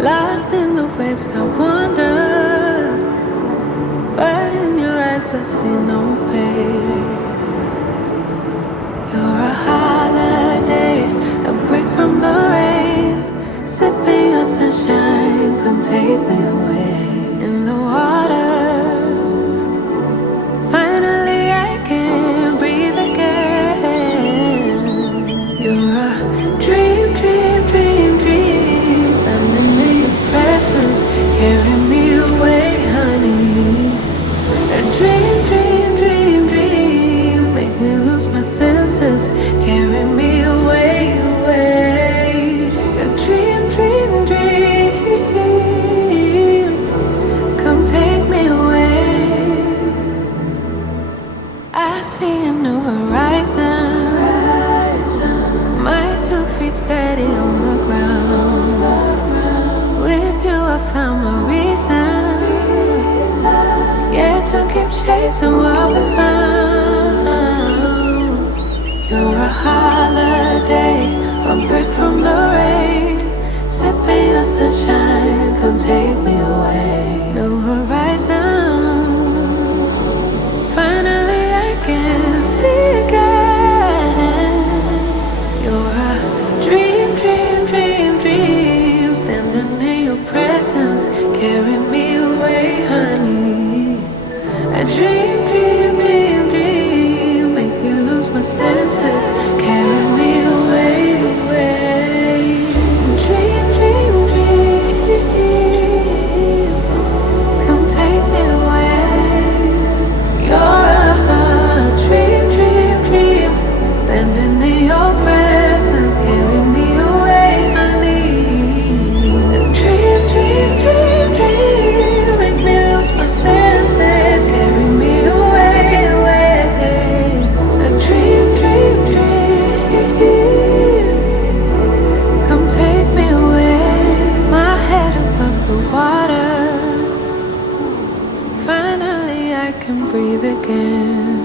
Lost in the waves, I wander, but in your eyes I see no pain. You're a holiday, a break from the rain, sipping your sunshine, come take me away. In the water, finally I can breathe again. You're a dream, dream, dream, dream, standing in your presence, carry me away, honey. A dream, dream, dream, dream, make me lose my senses, carry me away, away. A dream, dream, dream, come take me away. I see a new horizon, my 2 feet steady on the ground. With you I found my reason, yeah, to keep chasing what we found. You're a holiday, a break from the rain, sipping your sunshine, come take me away. New horizon, finally I can see again. You're a dream, dream, dream, dream, standing in your presence, carry me away, honey. A dream, dream, dream, dream, make me lose my senses, carry me away, away. Dream, dream, dream, come take me away. You're a dream, dream, dream, standing in your presence, carry me away, honey. A dream, dream, dream, dream, make me lose my senses, carry me away, away. A dream, dream, dream, come take me away. My head above the water, finally I can breathe again.